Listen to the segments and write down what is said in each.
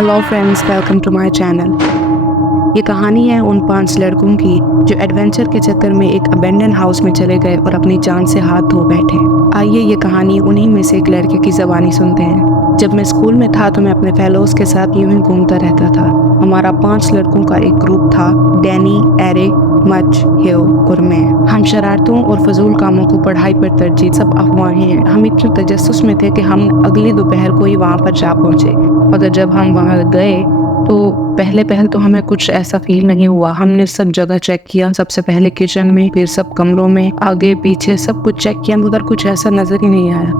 Hello friends, welcome to my channel. ये कहानी है उन 5 लड़कों की जो एडवेंचर के चक्कर में एक अबेंडन हाउस में चले गए और अपनी जान से हाथ धो बैठे। आइए ये कहानी उन्हीं में से एक लड़के की ज़बानी सुनते हैं। जब मैं स्कूल में था तो मैं अपने फेलोज के साथ यूं ही घूमता रहता था। हमारा 5 लड़कों का एक ग्रुप था, डैनी, एरिक, मच, हेयो और मैं। हम शरारतों और फजूल कामों को पढ़ाई पर तरजीह, सब अफवाहें हैं। हम इतने तजस्सुस में थे कि हम अगली दोपहर को ही वहाँ पर जा पहुँचे। मगर जब हम वहाँ गए तो पहले तो हमें कुछ ऐसा फील नहीं हुआ। हमने सब जगह चेक किया, सबसे पहले किचन में, फिर सब कमरों में, आगे पीछे सब कुछ चेक किया, मगर कुछ ऐसा नजर ही नहीं आया।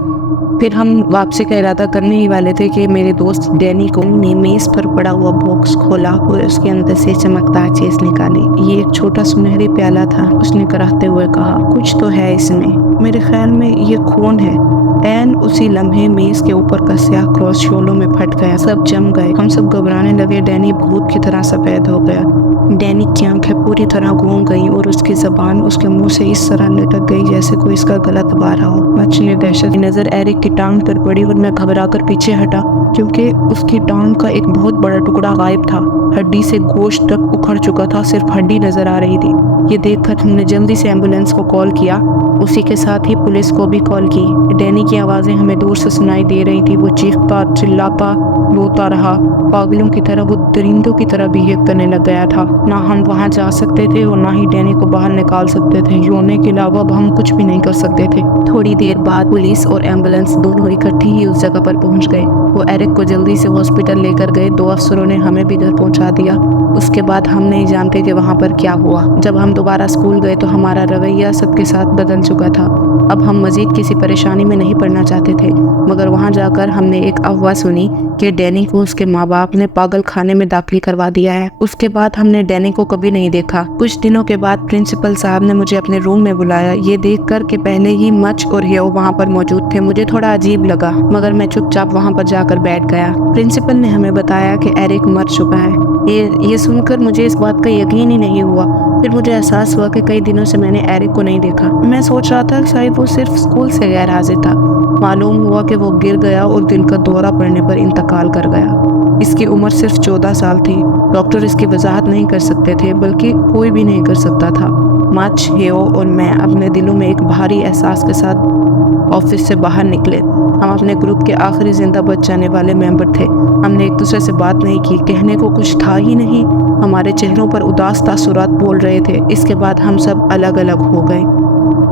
फिर हम वापसी का इरादा करने ही वाले थे कि मेरे दोस्त डैनी को ने मेज पर पड़ा हुआ बॉक्स खोला और उसके अंदर से चमकदार चीज निकाली। ये एक छोटा सुनहरी प्याला था। उसने कराहते हुए कहा, कुछ तो है इसमें, मेरे ख्याल में ये खून है। एन उसी लम्हे मेज के ऊपर का स्याह क्रॉस शोलों में फट गया। सब जम गए, हम सब घबराने लगे। डैनी भूत की तरह सफेद हो गया। डैनी की आंखें पूरी तरह घूम गई और उसकी जबान उसके मुंह से इस तरह लटक गई जैसे कोई इसका गला दबा रहा हो। मच ने दहशत की नजर एरिक की टांग पर पड़ी और मैं घबरा कर पीछे हटा, क्योंकि उसकी टांग का एक बहुत बड़ा टुकड़ा गायब था। हड्डी से गोश्त तक उखड़ चुका था, सिर्फ हड्डी नजर आ रही थी। ये देखकर हमने जल्दी से एम्बुलेंस को कॉल किया, उसी के साथ ही पुलिस को भी कॉल की। डैनी की आवाजें हमें दूर से सुनाई दे रही थी। वो चीखता, चिल्लाता, रोता रहा। पागलों की तरह वो दरिंदों की तरह बिहेव करने लग गया था। ना हम वहां जा सकते थे और ना ही डैनी को बाहर निकाल सकते थे। रोने के अलावा अब हम कुछ भी नहीं कर सकते थे। थोड़ी देर बाद पुलिस और एम्बुलेंस दोनों इकट्ठी ही उस जगह पर पहुंच गए। वो एरिक को जल्दी से हॉस्पिटल लेकर गए। 2 अफसरों ने हमें भी घर पहुंचा दिया। उसके बाद हम नहीं जानते कि वहां पर क्या हुआ। जब हम दोबारा स्कूल गए तो हमारा रवैया सबके साथ बदल चुका था। अब हम मजीद किसी परेशानी में नहीं पड़ना चाहते थे। मगर वहां जाकर हमने एक अफवाह सुनी कि डैनी को उसके माँ बाप ने पागल खाने में दाखिल करवा दिया है। उसके बाद हमने डैनी को कभी नहीं देखा। कुछ दिनों के बाद प्रिंसिपल साहब ने मुझे अपने रूम में बुलाया। ये देखकर कि पहले ही मच और हेयो वहाँ पर मौजूद थे, मुझे थोड़ा अजीब लगा, मगर मैं चुपचाप वहाँ पर जाकर बैठ गया। प्रिंसिपल ने हमें बताया कि एरिक मर चुका है। ये सुनकर मुझे इस बात का यकीन ही नहीं हुआ। फिर मुझे एहसास हुआ कि कई दिनों से मैंने एरिक को नहीं देखा। मैं सोच रहा था शायद वो सिर्फ स्कूल से गैर हाजिर था। मालूम हुआ कि वो गिर गया और दिल का दौरा पड़ने पर इंतकाल कर गया। इसकी उम्र सिर्फ 14 साल थी। डॉक्टर इसकी वजाहत नहीं कर सकते थे, बल्कि कोई भी नहीं कर सकता था। मच, हेयो और मैं अपने दिलों में एक भारी एहसास के साथ ऑफिस से बाहर निकले। हम अपने ग्रुप के आखिरी जिंदा बच जाने वाले मेंबर थे। हमने एक दूसरे से बात नहीं की, कहने को कुछ था ही नहीं। हमारे चेहरों पर उदास तासुरात बोल रहे थे। इसके बाद हम सब अलग अलग हो गए।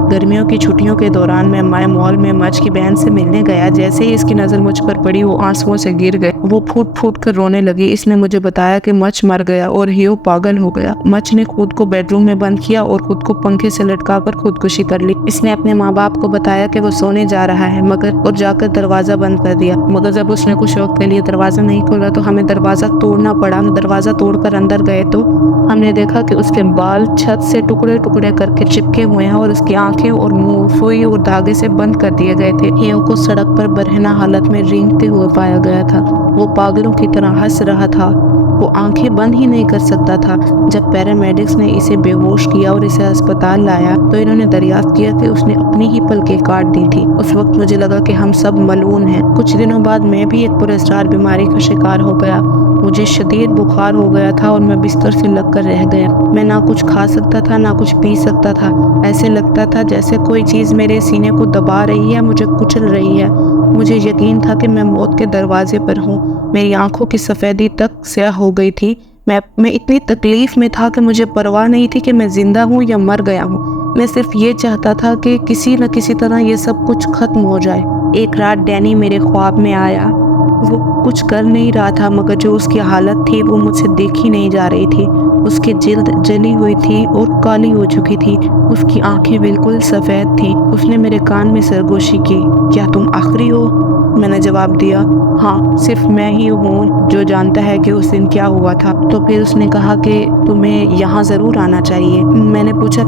गर्मियों की छुट्टियों के दौरान मैं माय मॉल में मच की बहन से मिलने गया। जैसे ही इसकी नज़र मुझ पर पड़ी वो आंसुओं से गिर गई। वो फूट फूट कर रोने लगी। इसने मुझे बताया कि मच मर गया और हियो पागल हो गया। मच ने खुद को बेडरूम में बंद किया और खुद को पंखे से लटकाकर खुदकुशी कर ली। इसने अपने माँ बाप को बताया कि वो सोने जा रहा है, मगर जाकर दरवाजा बंद कर दिया। मगर जब उसने कुछ वक्त के लिए दरवाजा नहीं खोला तो हमें दरवाजा तोड़ना पड़ा। हम दरवाजा तोड़कर अंदर गए तो हमने देखा कि उसके बाल छत से टुकड़े टुकड़े करके चिपके हुए हैं और उसकी आंखें और मुंह सुई और धागे से बंद कर दिए गए थे। हेयो को सड़क पर बरहना हालत में रेंगते हुए पाया गया था। वो पागलों की तरह हंस रहा था। वो आंखें बंद ही नहीं कर सकता था। जब पैरामेडिक्स ने इसे बेहोश किया और इसे अस्पताल लाया तो इन्होंने दरियाफ्त किया कि उसने अपनी ही पलकें काट दी थी। उस वक्त मुझे लगा कि हम सब मलून हैं। कुछ दिनों बाद मैं भी एक पुरस्कार बीमारी का शिकार हो गया। मुझे शदीद बुखार हो गया था और मैं बिस्तर से लगकर रह गया। मैं ना कुछ खा सकता था ना कुछ पी सकता था। ऐसे लगता था जैसे कोई चीज़ मेरे सीने को दबा रही है, मुझे कुचल रही है। मुझे यकीन था कि मैं मौत के दरवाजे पर हूँ। मेरी आंखों की सफ़ेदी तक स्याह हो गई थी। मैं इतनी तकलीफ में था कि मुझे परवाह नहीं थी कि मैं जिंदा हूँ या मर गया हूँ। मैं सिर्फ ये चाहता था कि किसी न किसी तरह ये सब कुछ खत्म हो जाए। एक रात डैनी मेरे ख्वाब में आया। वो कुछ कर नहीं रहा था, मगर जो उसकी हालत थी वो मुझसे देखी नहीं जा रही थी। उसकी जिल्द जली हुई थी और काली हो चुकी थी। उसकी आंखें बिल्कुल सफ़ेद थी। उसने मेरे कान में सरगोशी की, क्या तुम आखिरी हो? मैंने जवाब दिया, हाँ, सिर्फ मैं ही हूँ जो जानता है कि उस दिन क्या हुआ था। तो फिर उसने कहा कि तुम्हें यहाँ ज़रूर आना चाहिए। मैंने पूछा,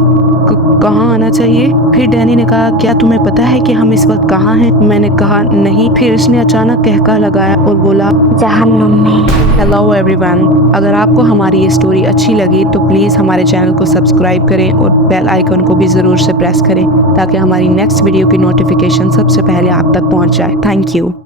कहाँ आना चाहिए? फिर डैनी ने कहा, क्या तुम्हें पता है कि हम इस वक्त कहाँ हैं? मैंने कहा, नहीं। फिर उसने अचानक कहका लगाया और बोला, जहन्नुम में। हेलो एवरीवन, अगर आपको हमारी ये स्टोरी अच्छी लगी तो प्लीज़ हमारे चैनल को सब्सक्राइब करें और बेल आइकन को भी ज़रूर से प्रेस करें ताकि हमारी नेक्स्ट वीडियो की नोटिफिकेशन सबसे पहले आप तक पहुंच जाए। Thank you.